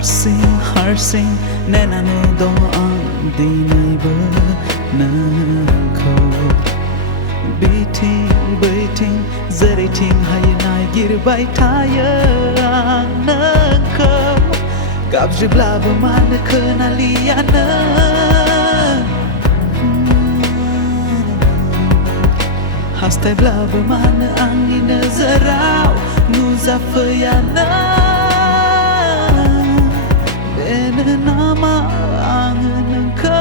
हारसिं नेनानै दङ आं दिनैबो नोंखौ बैथिं जेरैथिं हायो नागिरबाय थायो आं नोंखौ गाबज्रिब्लाबो मानो खोनालिया नों हास्थायब्लाबो मानो आंनि नोजोराव नुजाफैया नों बेनो नामा आङो नोंखौ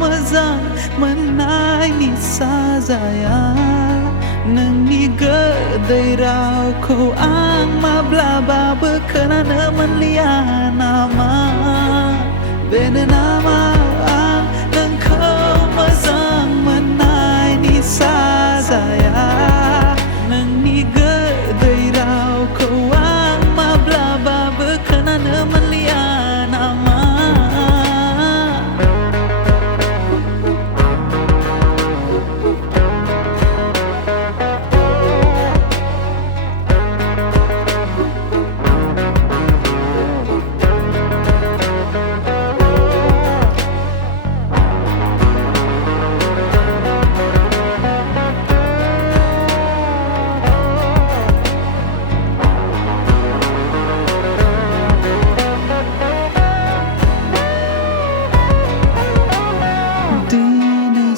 मोजां मोननायनि साजाया नोंनि गोदै रावखौ आं माब्लाबाबो खोनानो मोनलिया नामा बेनो नामा आं नोंखौ मोजां मोननायनि साजाया नोंनि गोदै रावखौ आं माब्लाबाबो खोनानो मोनलिया नामा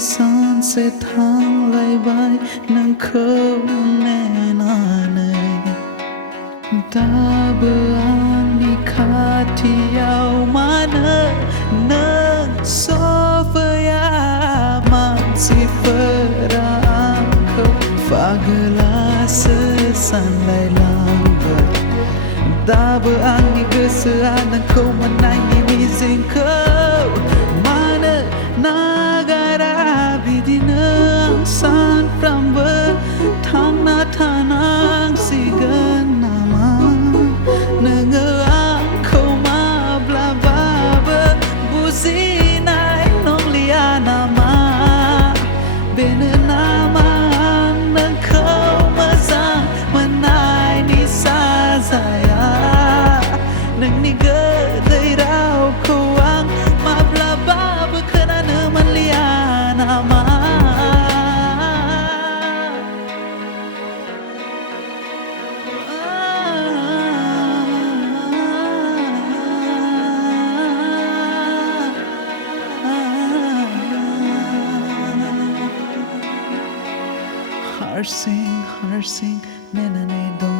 सानसे थांलायबाय नोंखौ नेनानै दाबो आंनि खाथियाव मानो नों सफैया मानसिफोरा आंखौ पागलासो सानलायलांबाय दाबो आंनि गोसोआ नोंखौ मोननायनि मिजिंखौ मानो नागारा बिदिनो आं सानफ्रामबो थांना थानांसिगोन नामा नोङो आंखौ माब्लाबाबो बुजिनाय नंलिया नामा बेनो नामा आं नोंखौ मोजां मोननायनि साजाया नोंनि गोदै रावखौ आं माब्लाबाबो खोनानो मोनलिया नामा हारसिं नेनानै दं